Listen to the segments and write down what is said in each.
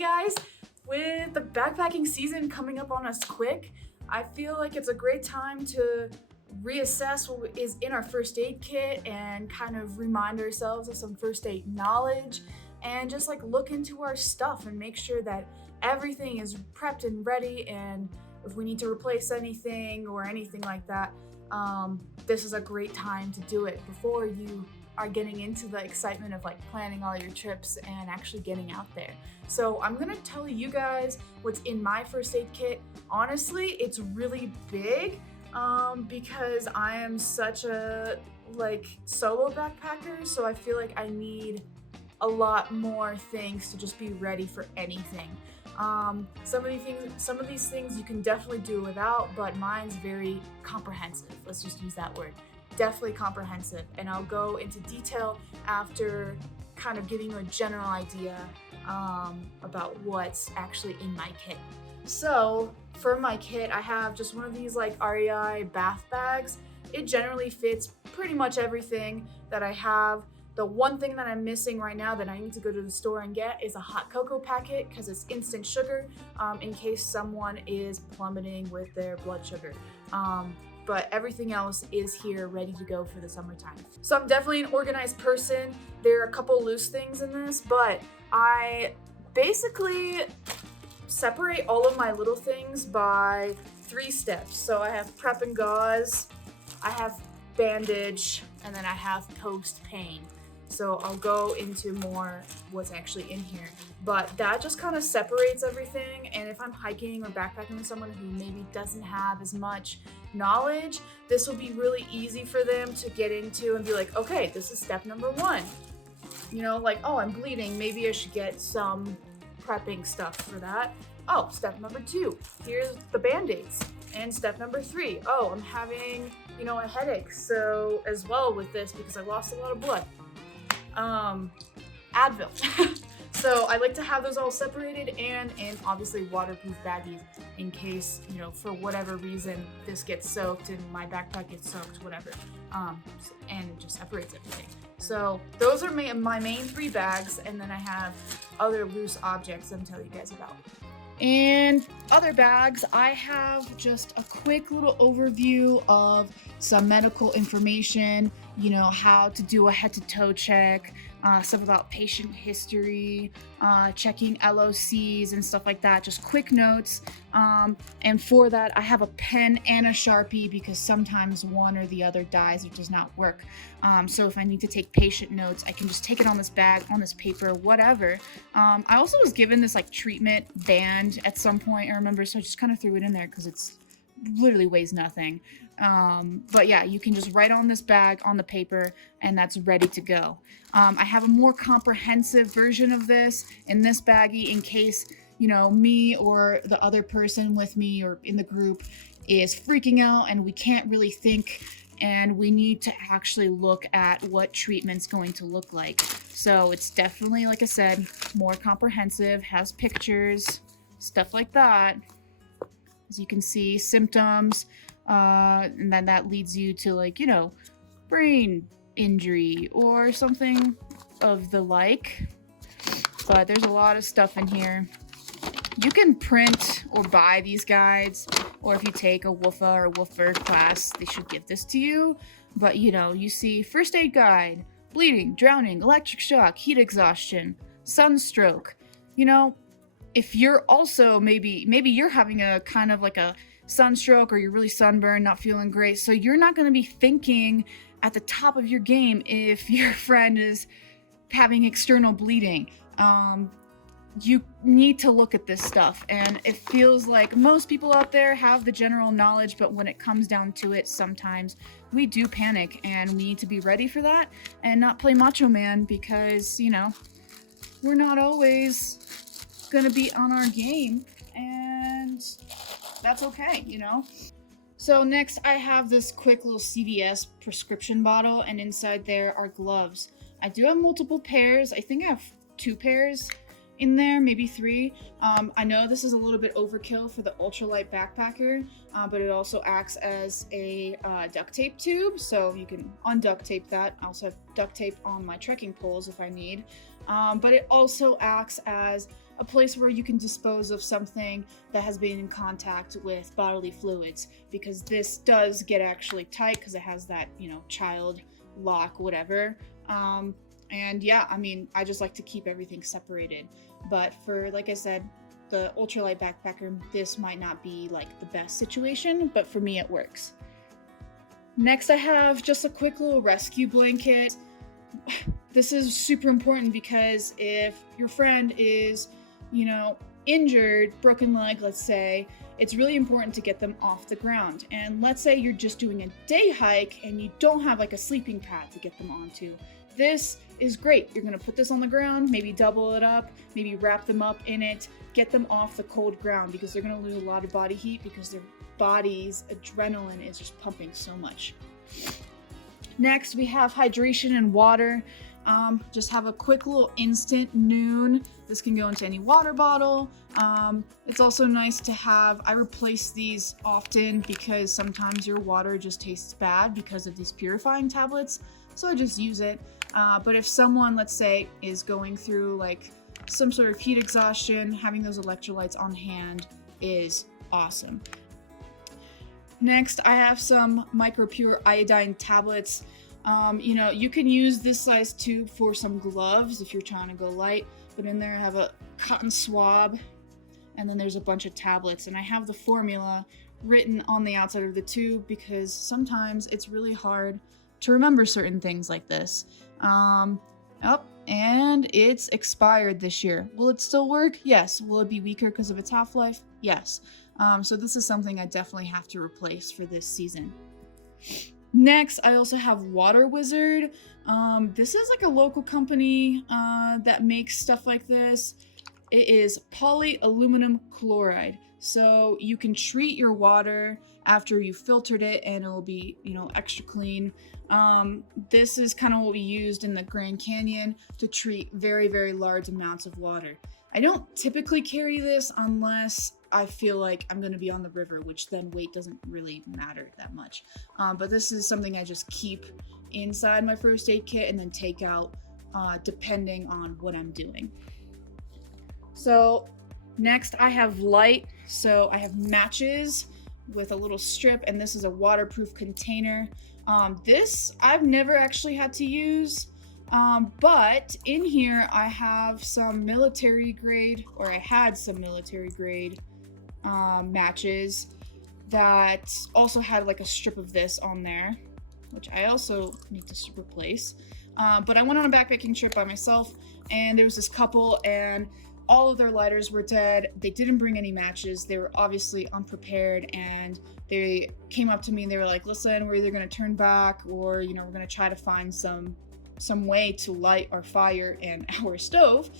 guys, with the backpacking season coming up on us quick, I feel like it's a great time to reassess what is in our first aid kit and kind of remind ourselves of some first aid knowledge and just like look into our stuff and make sure that everything is prepped and ready, and if we need to replace anything or anything like that, this is a great time to do it before you are getting into the excitement of like planning all your trips and actually getting out there. So I'm gonna tell you guys what's in my first aid kit. Honestly, it's really big because I am such a solo backpacker, so I feel like I need a lot more things to just be ready for anything. Some of these things you can definitely do without, but mine's very comprehensive. Let's just use that word. Definitely comprehensive, and I'll go into detail after kind of giving you a general idea about what's actually in my kit. So for my kit, I have just one of these like REI bath bags. It generally fits pretty much everything that I have. The one thing that I'm missing right now that I need to go to the store and get is a hot cocoa packet because it's instant sugar in case someone is plummeting with their blood sugar. But everything else is here ready to go for the summertime. So I'm definitely an organized person. There are a couple loose things in this, but I basically separate all of my little things by 3 steps. So I have prep and gauze, I have bandage, and then I have post pain. So I'll go into more what's actually in here, but that just kind of separates everything. And if I'm hiking or backpacking with someone who maybe doesn't have as much knowledge, this will be really easy for them to get into and be like, okay, this is step number 1. You know, like, oh, I'm bleeding, maybe I should get some prepping stuff for that. Oh, step number 2, here's the band-aids. And step number 3, oh, I'm having, a headache. So as well with this, because I lost a lot of blood. Advil. So I like to have those all separated, and obviously waterproof baggies in case, for whatever reason this gets soaked and my backpack gets soaked, whatever. And it just separates everything. So those are my main 3 bags, and then I have other loose objects I'm telling you guys about. And other bags, I have just a quick little overview of some medical information, how to do a head-to-toe check, stuff about patient history, checking LOCs and stuff like that, just quick notes. And for that, I have a pen and a Sharpie because sometimes one or the other dies or does not work. So if I need to take patient notes, I can just take it on this bag, on this paper, whatever. I also was given this treatment band at some point, I remember, so I just kind of threw it in there because it's literally weighs nothing. But yeah, you can just write on this bag on the paper and that's ready to go. I have a more comprehensive version of this in this baggie in case, me or the other person with me or in the group is freaking out and we can't really think and we need to actually look at what treatment's going to look like. So it's definitely, like I said, more comprehensive, has pictures, stuff like that. As you can see, symptoms, and then that leads you to brain injury or something of the like. But there's a lot of stuff in here. You can print or buy these guides, or if you take a WUFA or WUFER class, they should give this to you. But you see first aid guide, bleeding, drowning, electric shock, heat exhaustion, sunstroke. If you're also maybe you're having a kind of like a sunstroke or you're really sunburned, not feeling great, so you're not going to be thinking at the top of your game if your friend is having external bleeding. You need to look at this stuff, and it feels like most people out there have the general knowledge, but when it comes down to it, sometimes we do panic, and we need to be ready for that and not play macho man because, we're not always gonna be on our game, and that's okay. So next I have this quick little CVS prescription bottle, and inside there are gloves. I do have multiple pairs. I think I have 2 pairs in there, maybe 3. I know this is a little bit overkill for the ultralight backpacker, but it also acts as a duct tape tube, so you can unduct tape that. I also have duct tape on my trekking poles if I need, but it also acts as a place where you can dispose of something that has been in contact with bodily fluids, because this does get actually tight because it has that, you know, child lock, whatever. And yeah, I mean, I just like to keep everything separated. But for, like I said, the ultralight backpacker, this might not be like the best situation, but for me it works. Next, I have just a quick little rescue blanket. This is super important because if your friend is, you know, injured, broken leg, let's say, it's really important to get them off the ground. And let's say you're just doing a day hike and you don't have like a sleeping pad to get them onto. This is great. You're gonna put this on the ground, maybe double it up, maybe wrap them up in it, get them off the cold ground, because they're gonna lose a lot of body heat because their body's adrenaline is just pumping so much. Next, we have hydration and water. Just have a quick little instant noon. This can go into any water bottle. It's also nice to have, I replace these often because sometimes your water just tastes bad because of these purifying tablets, so I just use it. But if someone, let's say, is going through like some sort of heat exhaustion, having those electrolytes on hand is awesome. Next, I have some micropure iodine tablets. You know, you can use this size tube for some gloves if you're trying to go light, but in there I have a cotton swab, and then there's a bunch of tablets, and I have the formula written on the outside of the tube because sometimes it's really hard to remember certain things like this. Oh, and it's expired this year. Will it still work? Yes. Will it be weaker because of its half-life? Yes. So this is something I definitely have to replace for this season. Next, I also have Water Wizard. This is like a local company that makes stuff like this. It is polyaluminum chloride. So you can treat your water after you filtered it and it will be, you know, extra clean. This is kind of what we used in the Grand Canyon to treat very, very large amounts of water. I don't typically carry this unless I feel like I'm going to be on the river, which then weight doesn't really matter that much. But this is something I just keep inside my first aid kit and then take out depending on what I'm doing. So next I have light. So I have matches with a little strip, and this is a waterproof container. This I've never actually had to use. But in here I have some military grade, or I had some military grade matches that also had like a strip of this on there, which I also need to replace. But I went on a backpacking trip by myself, and there was this couple, and all of their lighters were dead. They didn't bring any matches. They were obviously unprepared, and they came up to me and they were like, listen, we're either going to turn back or, you know, we're going to try to find some way to light our fire and our stove.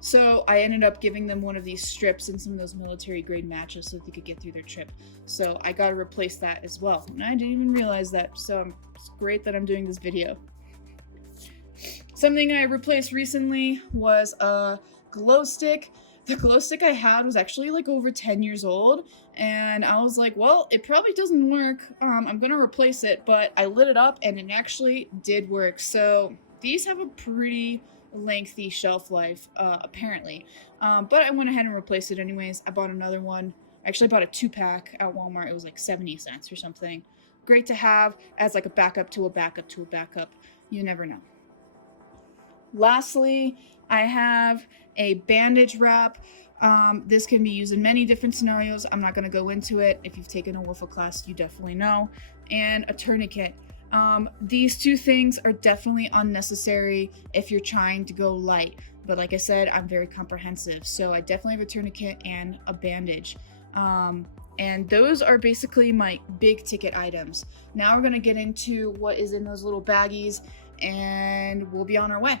So I ended up giving them one of these strips and some of those military grade matches so that they could get through their trip. So I got to replace that as well. And I didn't even realize that. So it's great that I'm doing this video. Something I replaced recently was a glow stick. The glow stick I had was actually like over 10 years old, and I was like, well, it probably doesn't work. I'm gonna replace it, but I lit it up and it actually did work. So these have a pretty lengthy shelf life, apparently. But I went ahead and replaced it anyways. I bought another one. I actually bought a 2-pack at Walmart. It was like 70 cents or something. Great to have as like a backup to a backup to a backup. You never know. Lastly, I have a bandage wrap. This can be used in many different scenarios. I'm not going to go into it. If you've taken a WIFA class, you definitely know. And a tourniquet. These two things are definitely unnecessary if you're trying to go light. But like I said, I'm very comprehensive. So I definitely have a tourniquet and a bandage. And those are basically my big ticket items. Now we're going to get into what is in those little baggies, and we'll be on our way.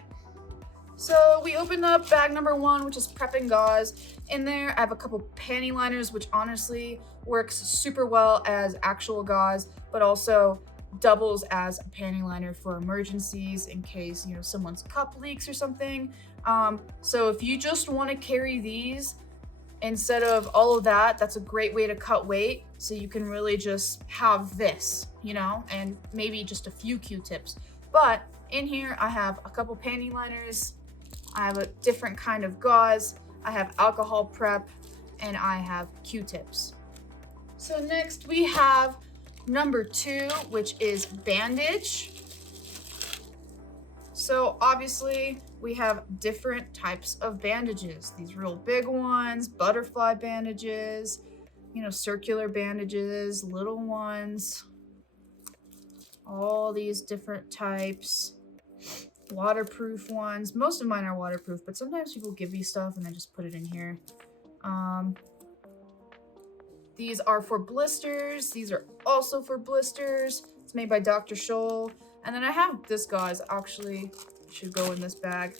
So we opened up bag number 1, which is prep and gauze. In there, I have a couple panty liners, which honestly works super well as actual gauze, but also doubles as a panty liner for emergencies in case, you know, someone's cup leaks or something. So if you just want to carry these instead of all of that, that's a great way to cut weight. So you can really just have this, you know, and maybe just a few Q-tips. But in here, I have a couple panty liners. I have a different kind of gauze, I have alcohol prep, and I have Q-tips. So next we have number 2, which is bandage. So obviously we have different types of bandages. These real big ones, butterfly bandages, you know, circular bandages, little ones, all these different types. Waterproof ones. Most of mine are waterproof, but sometimes people give me stuff and I just put it in here. These are for blisters. These are also for blisters. It's made by Dr. Scholl. And then I have this gauze, actually should go in this bag.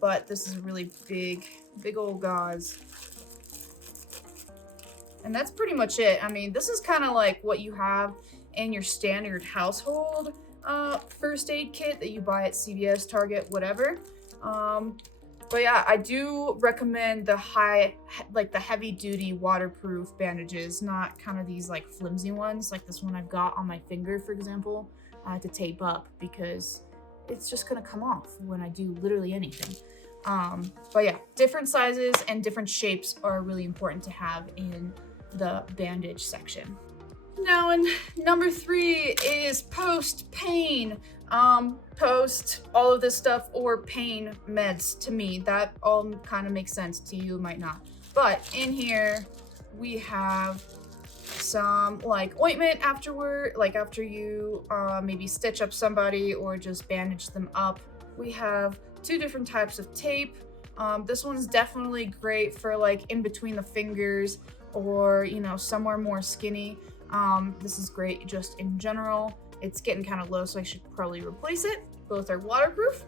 But this is a really big old gauze. And that's pretty much it. I mean, this is kind of like what you have in your standard household first aid kit that you buy at CVS, Target, whatever. But yeah, I do recommend the the heavy duty waterproof bandages, not kind of these like flimsy ones, like this one I've got on my finger, for example, to tape up because it's just gonna come off when I do literally anything. But yeah, different sizes and different shapes are really important to have in the bandage section. Now, and number 3 is post pain. Post all of this stuff or pain meds to me. That all kind of makes sense to you, might not. But in here we have some like ointment afterward, like after you maybe stitch up somebody or just bandage them up. We have 2 different types of tape. This one's definitely great for like in between the fingers or, you know, somewhere more skinny. This is great just in general. It's getting kind of low, so I should probably replace it. Both are waterproof.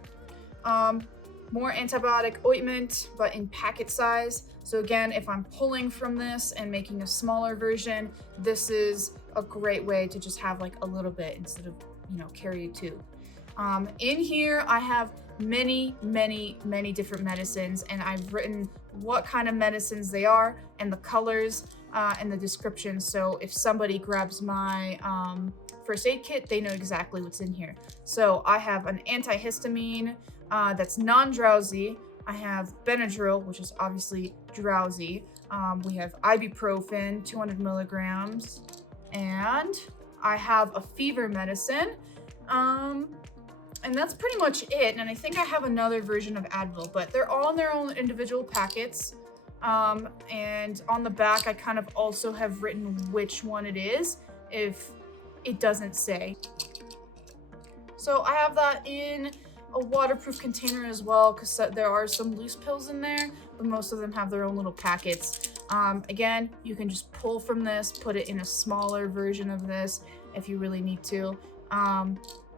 More antibiotic ointment, but in packet size. So again, if I'm pulling from this and making a smaller version, this is a great way to just have like a little bit instead of, you know, carry a tube. In here, I have many different medicines, and I've written what kind of medicines they are and the colors and the description. So if somebody grabs my first aid kit, they know exactly what's in here. So I have an antihistamine that's non-drowsy. I have Benadryl, which is obviously drowsy. We have ibuprofen, 200 milligrams, and I have a fever medicine. And that's pretty much it. And I think I have another version of Advil, but they're all in their own individual packets. And on the back, I kind of also have written which one it is, if it doesn't say. So I have that in a waterproof container as well, because there are some loose pills in there, but most of them have their own little packets. Again, you can just pull from this, put it in a smaller version of this if you really need to.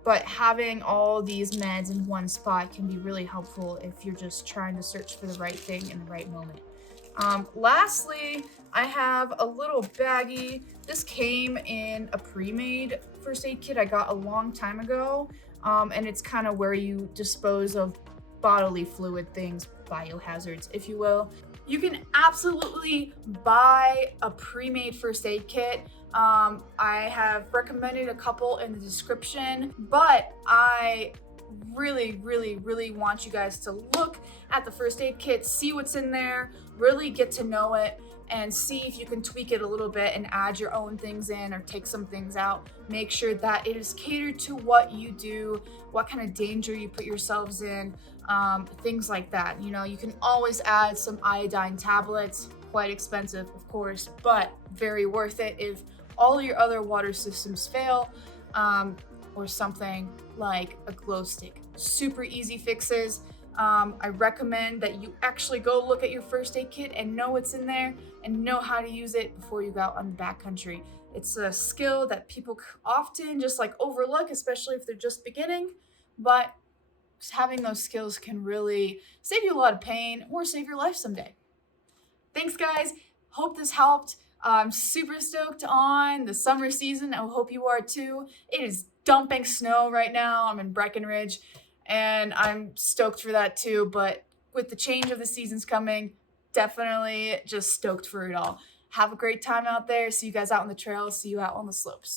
But having all these meds in one spot can be really helpful if you're just trying to search for the right thing in the right moment. Lastly, I have a little baggie. This came in a pre-made first aid kit I got a long time ago. And it's kind of where you dispose of bodily fluid things, biohazards, if you will. You can absolutely buy a pre-made first aid kit. I have recommended a couple in the description, but I really want you guys to look at the first aid kit, see what's in there, really get to know it, and see if you can tweak it a little bit and add your own things in or take some things out. Make sure that it is catered to what you do, what kind of danger you put yourselves in, things like that. You know, you can always add some iodine tablets, quite expensive, of course, but very worth it if all your other water systems fail, or something like a glow stick. Super easy fixes. I recommend that you actually go look at your first aid kit and know what's in there and know how to use it before you go out on the backcountry. It's a skill that people often just like overlook, especially if they're just beginning, but just having those skills can really save you a lot of pain or save your life someday. Thanks, guys. Hope this helped. I'm super stoked on the summer season. I hope you are too. It is dumping snow right now. I'm in Breckenridge, and I'm stoked for that too. But with the change of the seasons coming, definitely just stoked for it all. Have a great time out there. See you guys out on the trail. See you out on the slopes.